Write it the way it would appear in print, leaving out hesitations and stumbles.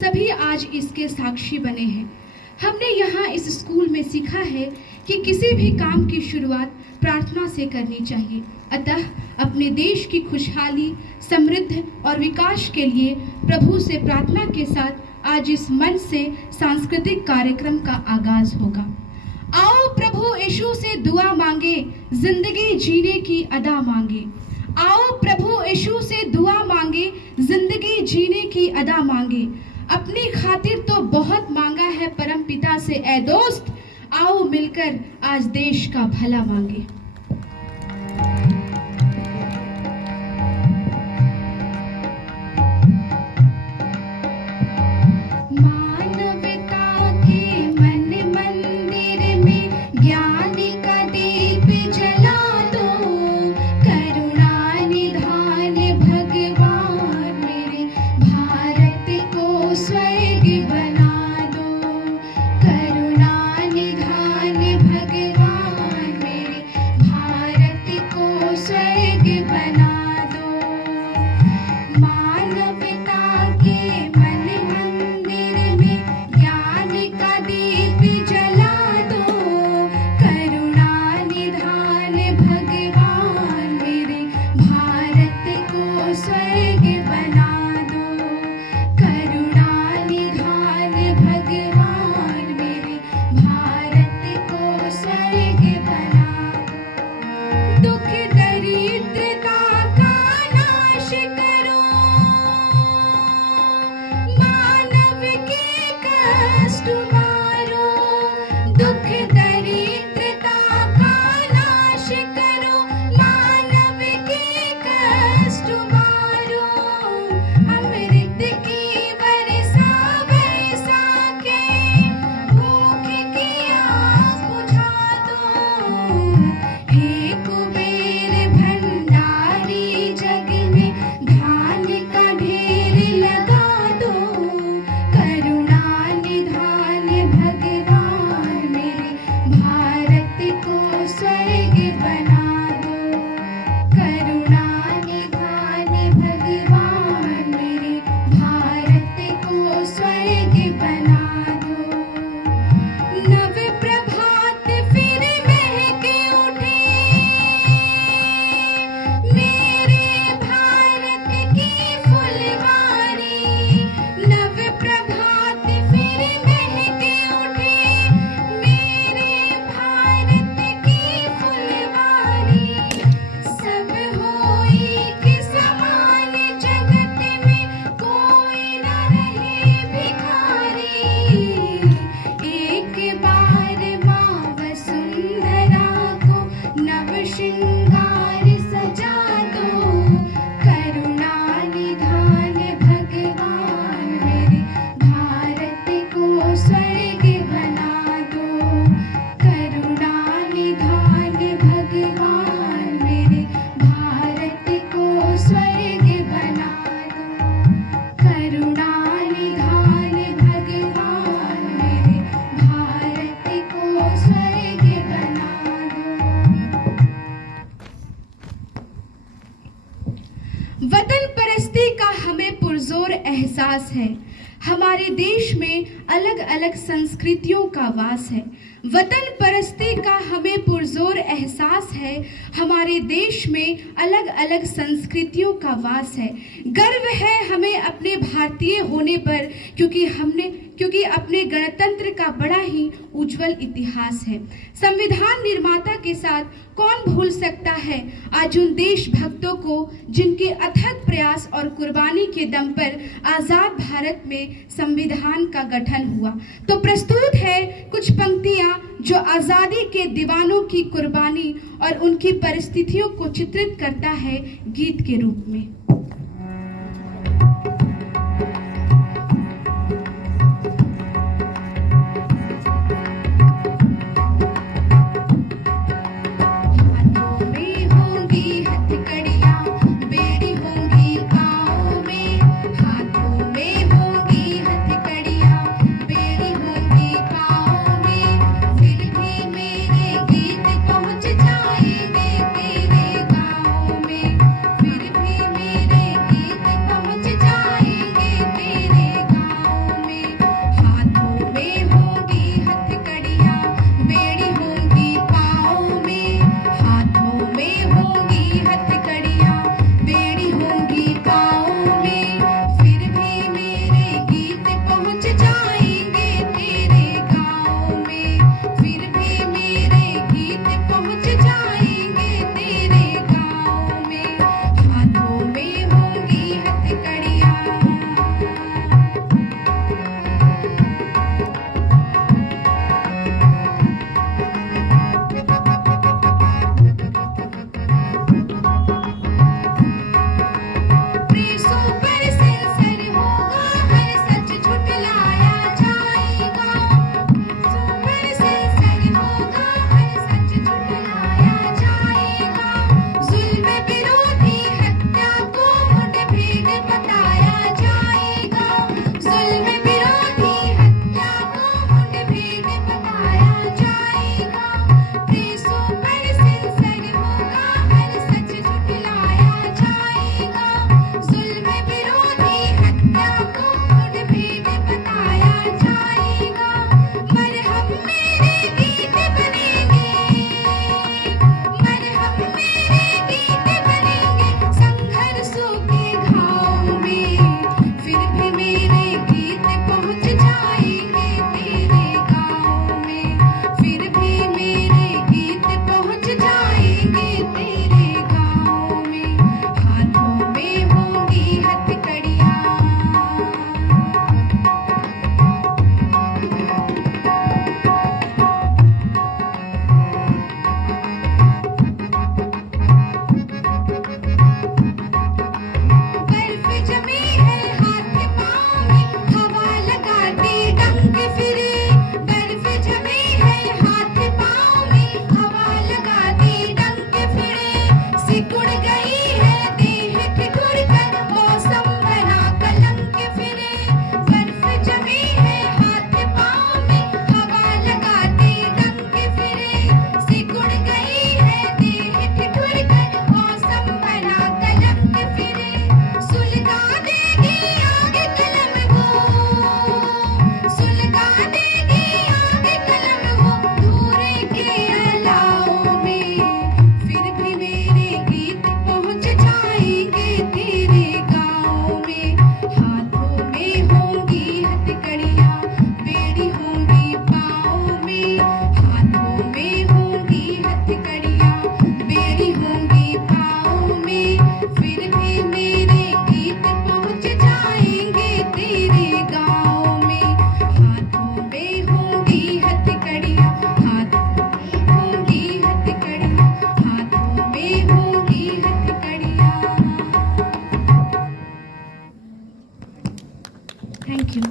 सभी आज इसके साक्षी बने हैं। हमने यहाँ इस स्कूल में सीखा है कि किसी भी काम की शुरुआत प्रार्थना से करनी चाहिए। अतः अपने देश की खुशहाली, समृद्धि और विकास के लिए प्रभु से प्रार्थना के साथ आज इस मंच से सांस्कृतिक कार्यक्रम का आगाज होगा। आओ प्रभु यीशु से दुआ मांगे, जिंदगी जीने की अदा मांगे। आओ प्रभु यीशु से दुआ मांगे, जिंदगी जीने की अदा मांगे। अपनी खातिर तो बहुत मांगा है परम पिता से ऐ दोस्त, आओ मिलकर आज देश का भला मांगे। मानवता के मन मंदिर में ज्ञान का दीप जला दो, करुणा निधान भगवान मेरे भारत को स्वर्ग बना दो। करुणा निधान भगवान मेरे भारत को स्वर्ग बना दो। मानवता के मन मंदिर में ज्ञान का दीप जला दो, करुणा निधान भगवान मेरे भारत को स्वर्ग बना दो। करुणा निधान भगवान मेरे भारत को स्वर्ग बना दो। दुख दरिद्रता का नाश करो, मानव के कष्ट मारो। दुख दरिद्रता का नाश करो, मानव के कष्ट मारो। अमृत की वर्षा बरसा के भूख की आग बुझा दो। हे कुबेर भंडारी जग में धान का ढेर लगा दो। करुणा निधान भगवान मेरे भारत को स्वर्ग बना दो। करुणा निधान भगवान मेरे भारत को स्वर्ग बना दो। नव प्रभात फिर महके उठे, मेरे भारत की फुलवारी। नव प्रभात फिर महके उठे, मेरे भारत की फुलवारी। सब हो एक समान जगत में, कोई न रहे भिखारी। एक बार माँ वसुंधरा को नव श्रृंगार सजा दो। करुणा निधान भगवान मेरे भारत को स्वर्ग बना दो। करुणा निधान भगवान मेरे भारत को स्वर्ग बना दो। करुणा निधान भगवान मेरे भारत को स्वर्ग बना दो। वतन परस्ती का हमें पुरजोर एहसास है। हमारे देश में अलग अलग संस्कृतियों का वास है। वतन परस्ती का हमें पुरजोर एहसास है। हमारे देश में अलग अलग संस्कृतियों का वास है। गर्व है हमें अपने भारतीय होने पर, क्योंकि अपने गणतंत्र का बड़ा ही उज्जवल इतिहास है। संविधान निर्माता के साथ कौन भूल सकता है आज उन देशभक्तों को जिनके अथक प्रयास और कुर्बानी के दम पर आजाद भारत में संविधान का गठन हुआ। तो प्रस्तुत है कुछ पंक्तियां जो आजादी के दीवानों की कुर्बानी और उनकी परिस्थितियों को चित्रित करता है गीत के रूप में। हाथों में होंगी हथकड़ियां, बेड़ी होंगी पाँव में। हाथों में होंगी हथकड़ियां, बेड़ी होंगी पाँव में। फिर भी मेरे गीत पहुंच जाएंगे तेरे गाँव में। फिर भी मेरे थैंक यू।